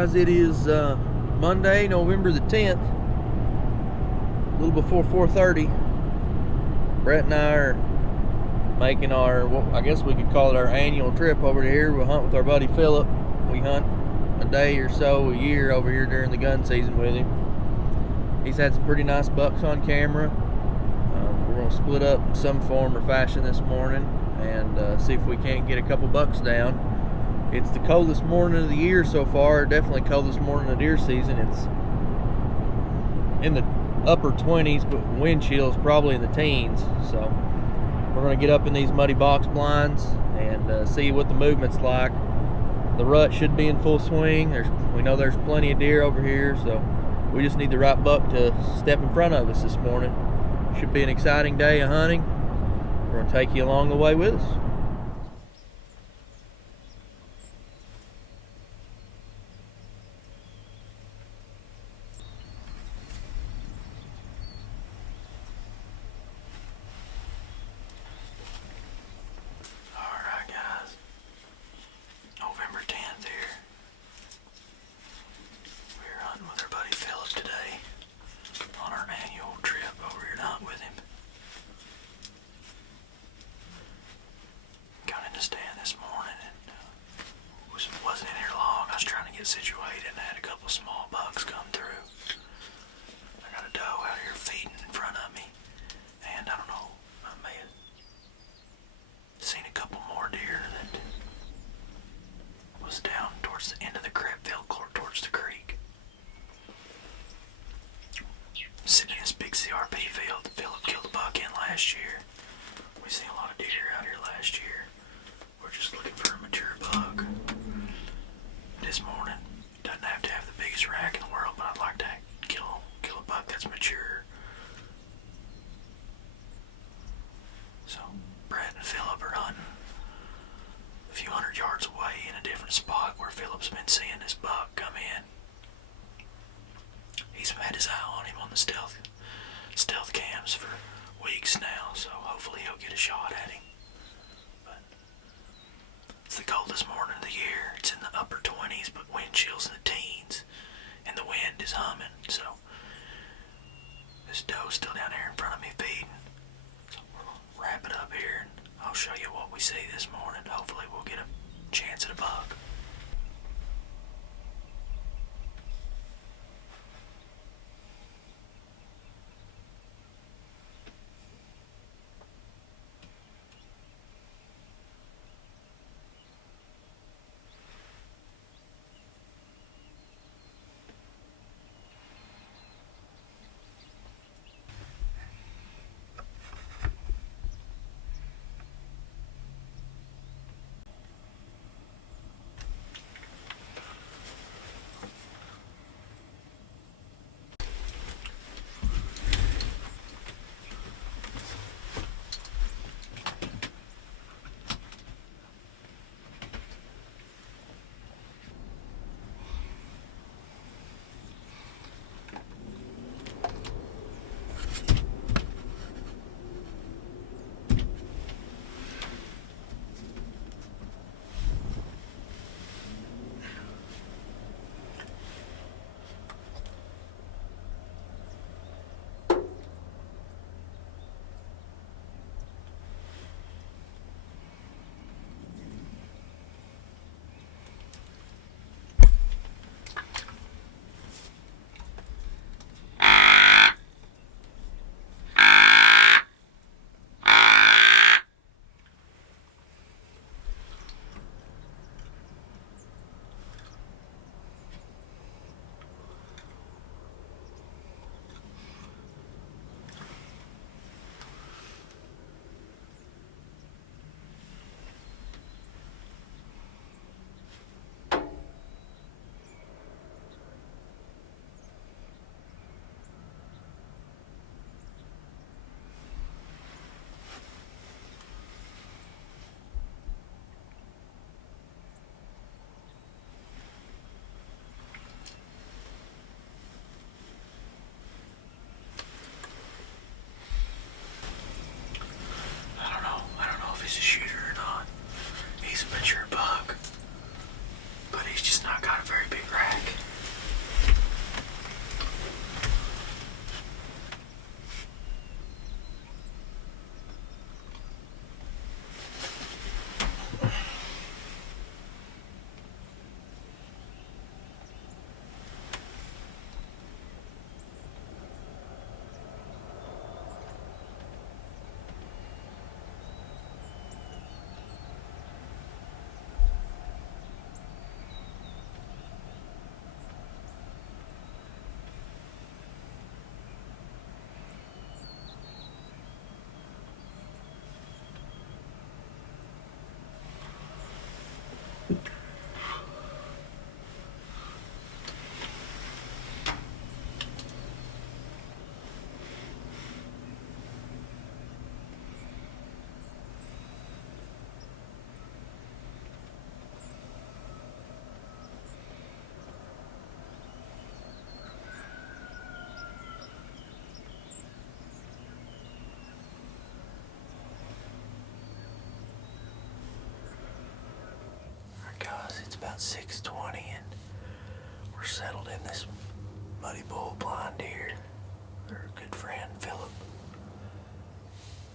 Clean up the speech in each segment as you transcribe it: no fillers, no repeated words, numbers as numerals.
guys, it is Monday, November the 10th, a little before 4:30. Brett and I are making our, well, I guess we could call it our annual trip over to here. We'll hunt with our buddy Philip. We hunt a day or so a year over here during the gun season with him. He's had some pretty nice bucks on camera. We're going to split up in some form or fashion this morning and see if we can't get a couple bucks down. It's the coldest morning of the year so far, definitely coldest morning of deer season. It's in the upper 20s, but wind chill's probably in the teens. So we're going to get up in these muddy box blinds and see what the movement's like. The rut should be in full swing. We know there's plenty of deer over here, so we just need the right buck to step in front of us this morning. Should be an exciting day of hunting. We're going to take you along the way with us. Situated and had a couple small bucks come through. I got a doe out here feeding in front of me, and I don't know, I may have seen a couple more deer that was down towards the end of the crib field, towards the creek. Sitting in this big CRP field that Philip killed a buck in last year. We seen a lot of deer out here last year. We're just looking for a mature buck. This morning, doesn't have to have the biggest rack in the world, but I'd like to kill a buck that's mature. So Brett and Philip are hunting a few hundred yards away in a different spot where Philip's been seeing this buck come in. He's had his eye on him on the stealth cams for weeks now, so hopefully he'll get a shot at him. It's the coldest morning of the year. It's in the upper 20s, but wind chill's in the teens, and the wind is humming. So this doe's still down there in front of me feeding. So we're gonna wrap it up here, and I'll show you what we see this morning. Hopefully we'll get a chance at a buck. about 6:20 and we're settled in this Muddy Bull blind here. Our good friend Philip.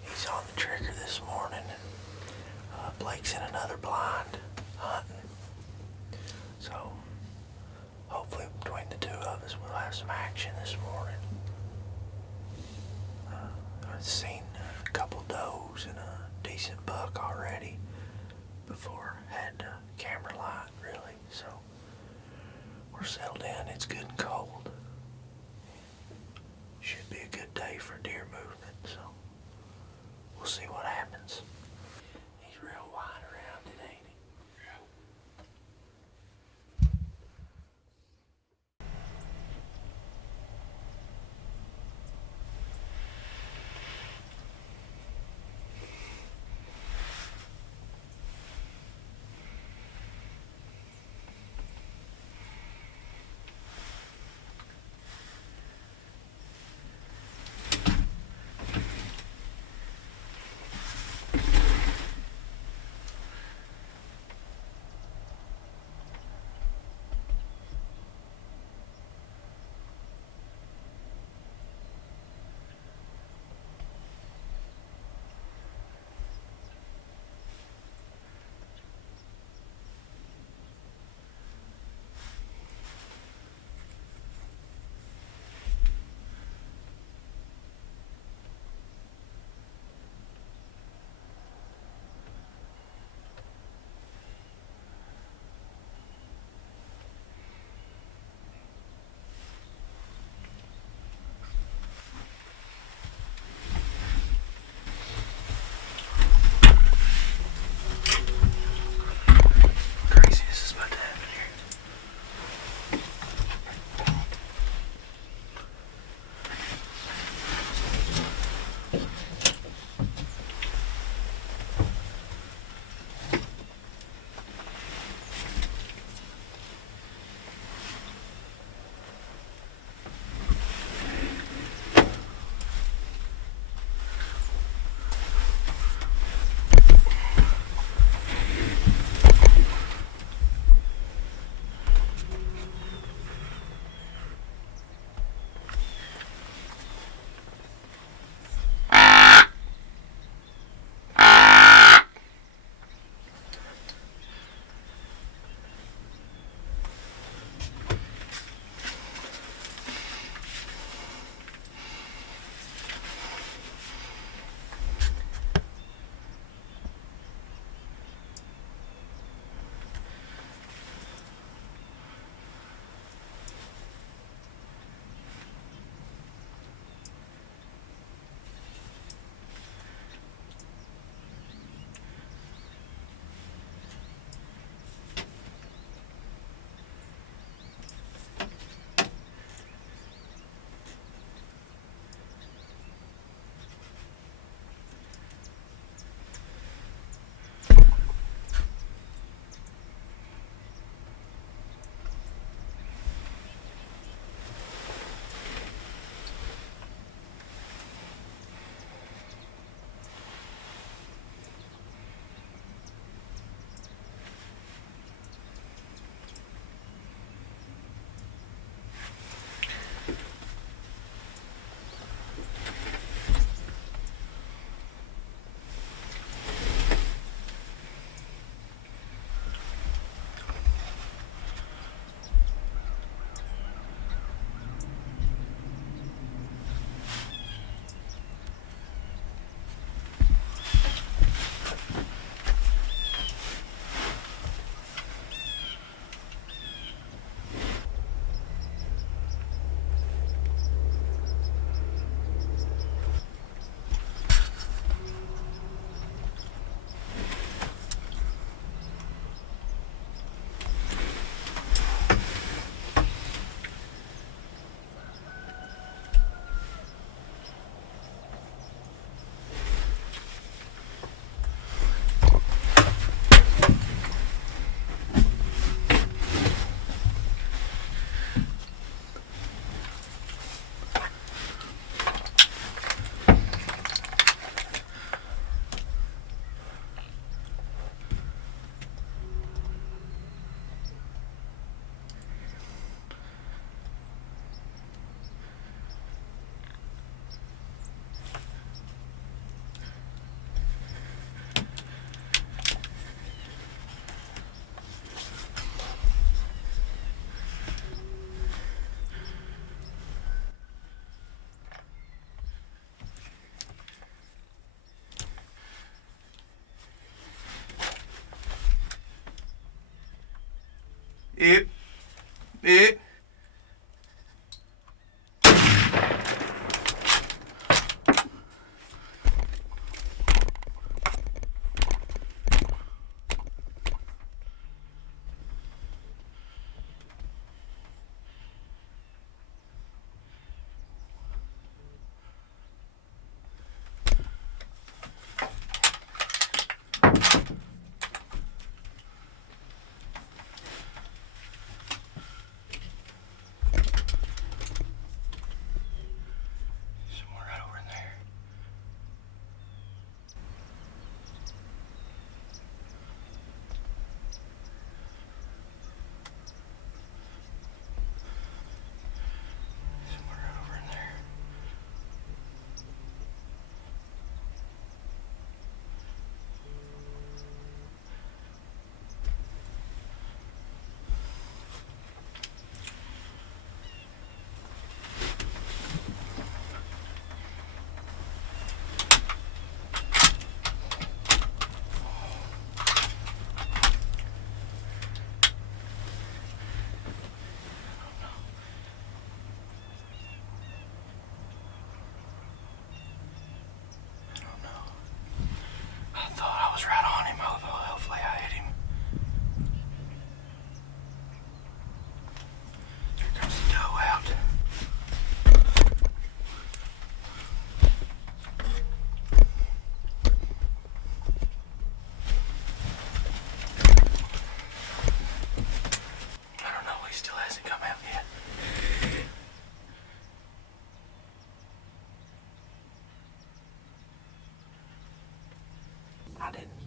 He's on the trigger this morning. Blake's in another blind hunting. So hopefully between the two of us we'll have some action this morning. I've seen a couple does and a decent buck already before I had camera light really. So we're settled in. It's good and cold. Should be a good day for deer movement, so we'll see what happens. He's real wide around it, ain't he?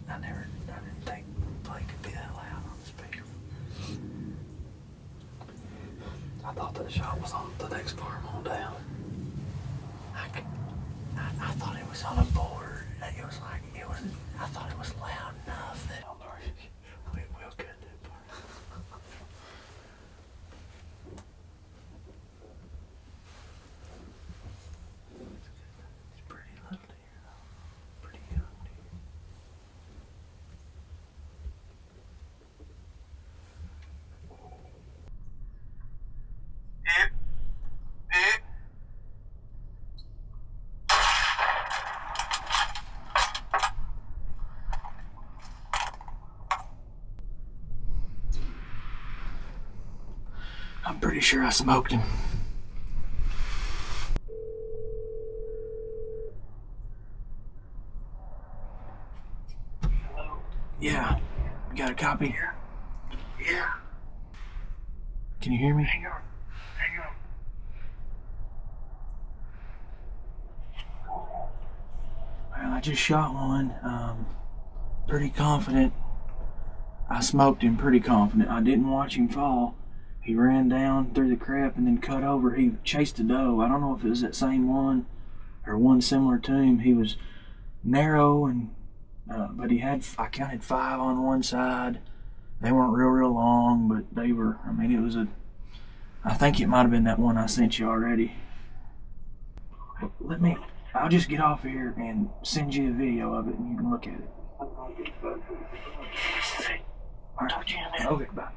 I didn't think play could be that loud on the speaker. I thought that shot was on the next farm on down. I thought it was on a board. It was like, I thought it was loud enough that we'll cut that part. It's pretty lovely here though. Pretty young deer. I'm pretty sure I smoked him. Yeah. You got a copy? Yeah. Can you hear me? Hang on. Well, I just shot one. Pretty confident. I smoked him pretty confident. I didn't watch him fall. He ran down through the crap and then cut over. He chased a doe. I don't know if it was that same one or one similar to him. He was narrow and but I counted 5 on one side. They weren't real long, but they were, I mean, it was I think it might have been that one I sent you already. I'll just get off here and send you a video of it and you can look at it. All right. Talk to you in a minute. Okay, bye.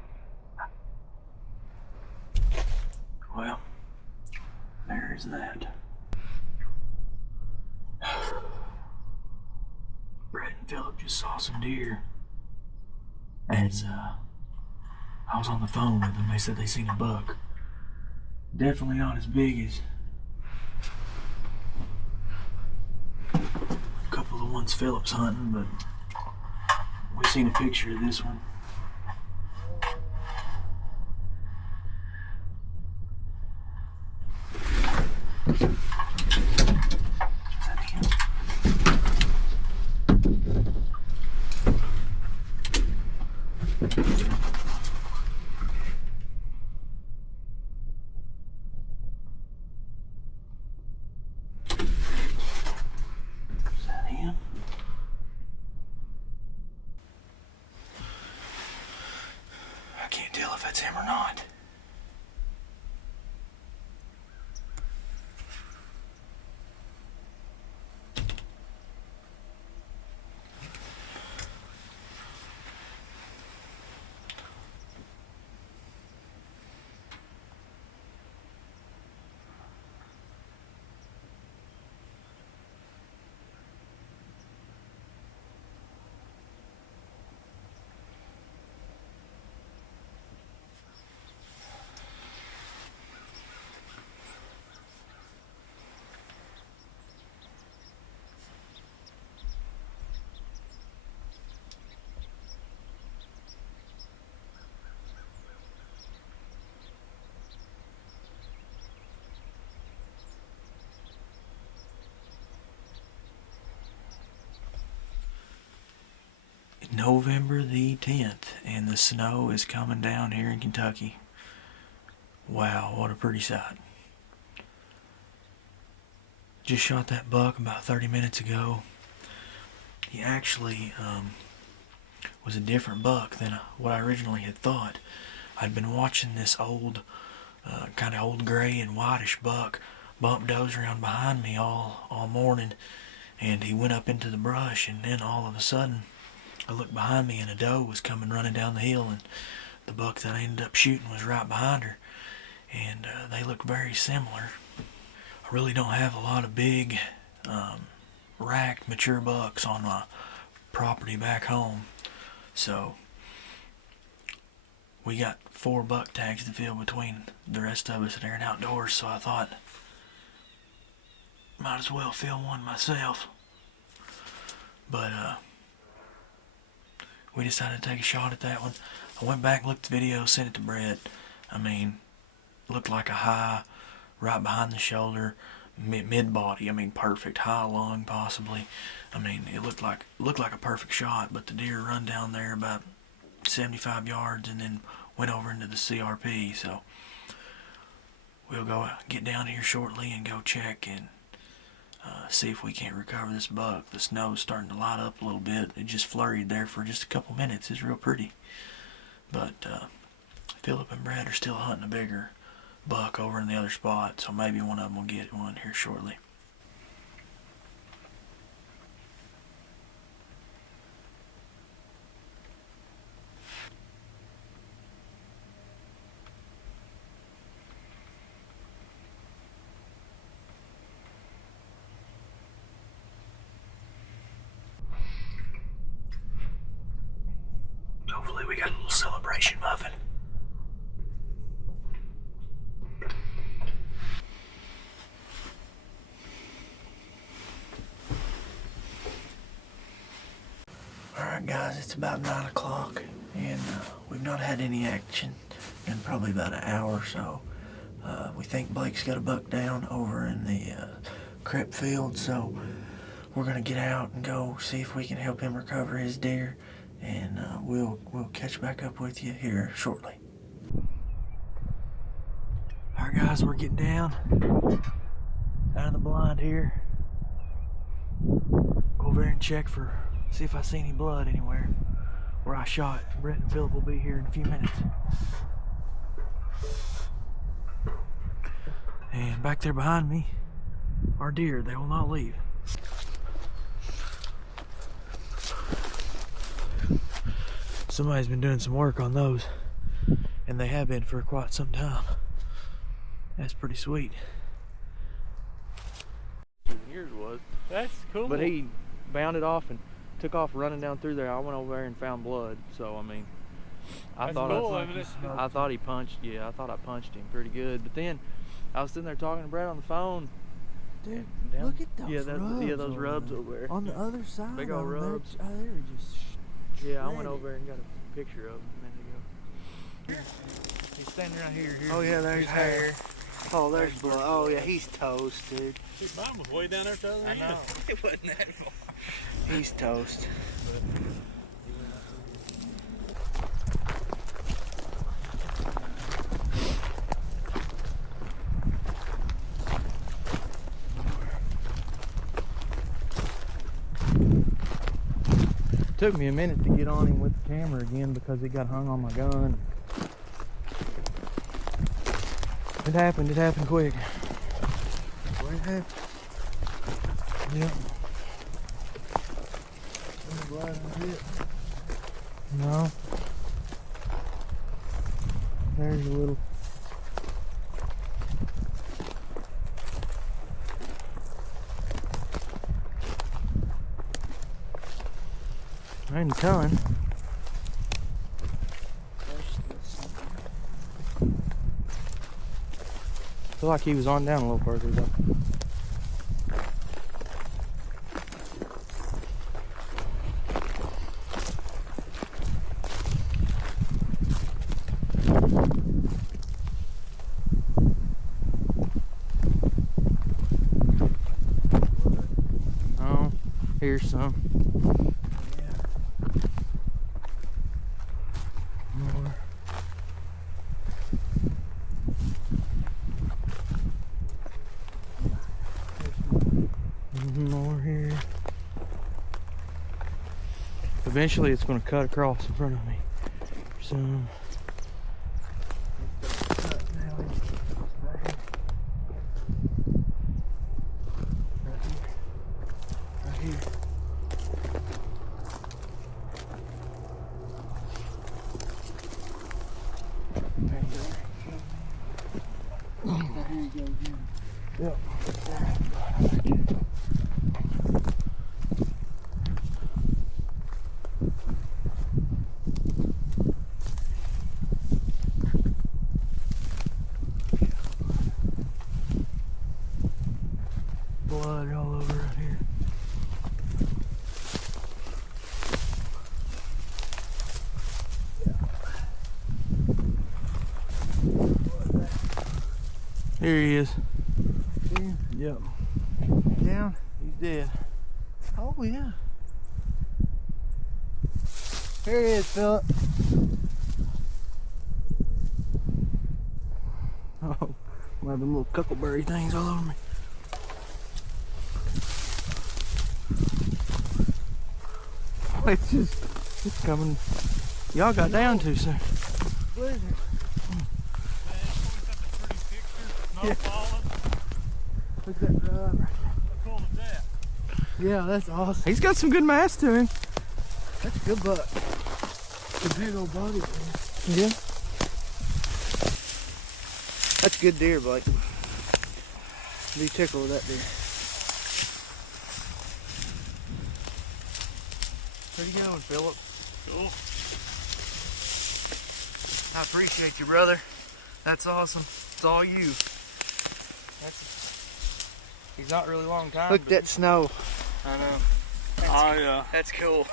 Well, there's that. Brett and Phillip just saw some deer. As I was on the phone with them, they said they seen a buck. Definitely not as big as a couple of the ones Phillip's hunting, but we seen a picture of this one. I can't tell if that's him or not. November the 10th, and the snow is coming down here in Kentucky. Wow, what a pretty sight. Just shot that buck about 30 minutes ago. He actually was a different buck than what I originally had thought. I'd been watching this old, kind of old gray and whitish buck bump does around behind me all morning, and he went up into the brush, and then all of a sudden I looked behind me and a doe was coming running down the hill, and the buck that I ended up shooting was right behind her, and they look very similar. I really don't have a lot of big racked mature bucks on my property back home, so we got 4 buck tags to fill between the rest of us that are in outdoors, so I thought might as well fill one myself. But we decided to take a shot at that one. I went back, looked at the video, sent it to Brett. I mean, looked like a high, right behind the shoulder, mid body. I mean, perfect high lung possibly. I mean, it looked like a perfect shot, but the deer run down there about 75 yards and then went over into the CRP. So we'll go get down here shortly and go check and see if we can't recover this buck. The snow's starting to light up a little bit. It just flurried there for just a couple minutes. It's real pretty. But Philip and Brad are still hunting a bigger buck over in the other spot, so maybe one of them will get one here shortly. Hopefully we got a little celebration muffin. Alright guys, it's about 9 o'clock and we've not had any action in probably about an hour or so. We think Blake's got a buck down over in the crepe field, so we're gonna get out and go see if we can help him recover his deer, and we'll catch back up with you here shortly. Alright guys, we're getting down out of the blind here. Go over there and check see if I see any blood anywhere where I shot. Brett and Philip will be here in a few minutes. And back there behind me, our deer, they will not leave. Somebody's been doing some work on those, and they have been for quite some time. That's pretty sweet. Yours was. That's cool. But he bounded off and took off running down through there. I went over there and found blood. So I mean, I That's thought cool. I thought he punched. Yeah, I thought I punched him pretty good. But then I was sitting there talking to Brad on the phone. Dude, Down, look at those rubs. Yeah, those over rubs there. over there. On the other side. Big old of them, rubs. They're just. Yeah, I went shredded. over there and got a picture of him a minute ago. He's standing right here. Oh yeah, there's hair. Oh, there's blood. Oh yeah, he's toast, dude. Dude, mine was way down there at the other end. I know. It wasn't that far. He's toast. Took me a minute to get on him with the camera again because it got hung on my gun. It happened quick. What happened? Yep. Any blood on it? No. There's a little. Ain't a ton. Feel like he was on down a little further though. Oh, here's some. More. More here. Eventually it's going to cut across in front of me. Some. Right here. Here you go again. Yep. Blood all over right here. Here he is. Yeah. Yep. Down. He's dead. Oh yeah. Here he is, Philip. Oh, I have them little cuckleberry things all over me. It's coming. Y'all got down too soon. Blizzard. Snow falling. Look at that rub. How cool is that? Yeah, that's awesome. He's got some good mass to him. That's a good buck. It's a big old body. Man. Yeah. That's a good deer, Blake. Be tickled with that deer. Where you going, Philip? Cool. I appreciate you, brother. That's awesome. It's all you. He's not really long time. Look at that snow. I know. That's cool.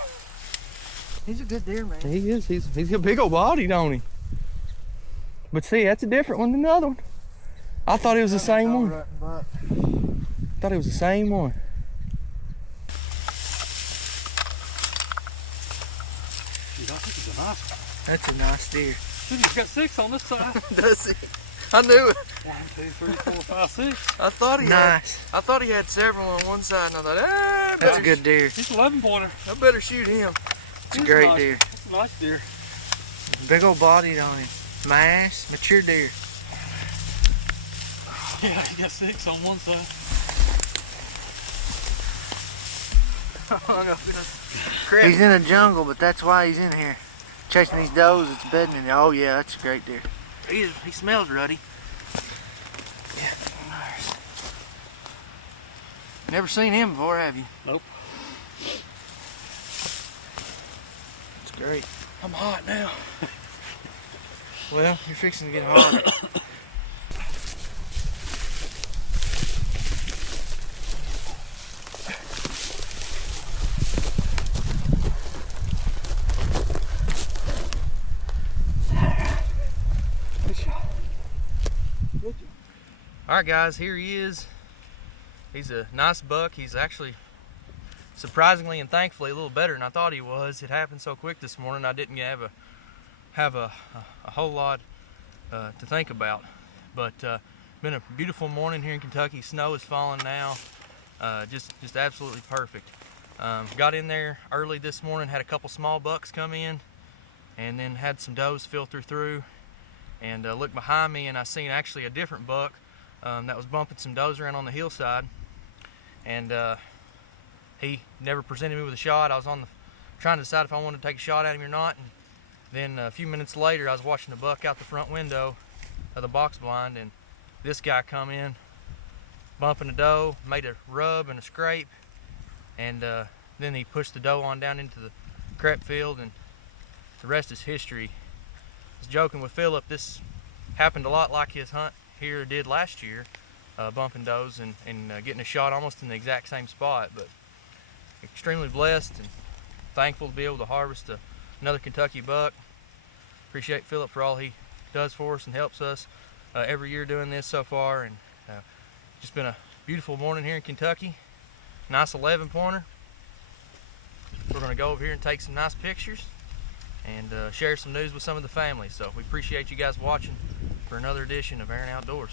He's a good deer, man. He is. He's got a big old body, don't he? But see, that's a different one than the other one. I thought it was the same one. Thought it was the same one. Dude, I think it's a nice one. That's a nice deer. Dude, he's got 6 on this side. Does he? I knew it. 1, 2, 3, 4, 5, 6. I thought he Nice. had. I thought he had several on one side, and I thought, That's a good deer. He's 11 pointer. I better shoot him. It's a great deer. It's a nice deer. Big old body on him. Mass, mature deer. Yeah, he got 6 on one side. He's in a jungle, but that's why he's in here. Chasing these does, it's bedding in there. Oh yeah, that's a great deer. He smells ruddy. Yeah. Never seen him before, have you? Nope. It's great. I'm hot now. Well, you're fixing to get hot. All right, guys, here he is. He's a nice buck. He's actually, surprisingly and thankfully, a little better than I thought he was. It happened so quick this morning, I didn't have a whole lot to think about. But been a beautiful morning here in Kentucky. Snow is falling now. Just absolutely perfect. Got in there early this morning, had a couple small bucks come in, and then had some does filter through. And looked behind me, and I seen actually a different buck that was bumping some does around on the hillside. And he never presented me with a shot. I was trying to decide if I wanted to take a shot at him or not. And then a few minutes later, I was watching the buck out the front window of the box blind, and this guy come in, bumping a doe, made a rub and a scrape, and then he pushed the doe on down into the crepe field, and the rest is history. I was joking with Philip, this happened a lot like his hunt here did last year, bumping does and getting a shot almost in the exact same spot. But extremely blessed and thankful to be able to harvest another Kentucky buck. Appreciate Philip for all he does for us and helps us every year doing this so far. And just been a beautiful morning here in Kentucky. Nice 11 pointer. We're going to go over here and take some nice pictures and share some news with some of the family. So we appreciate you guys watching for another edition of Aaron Outdoors.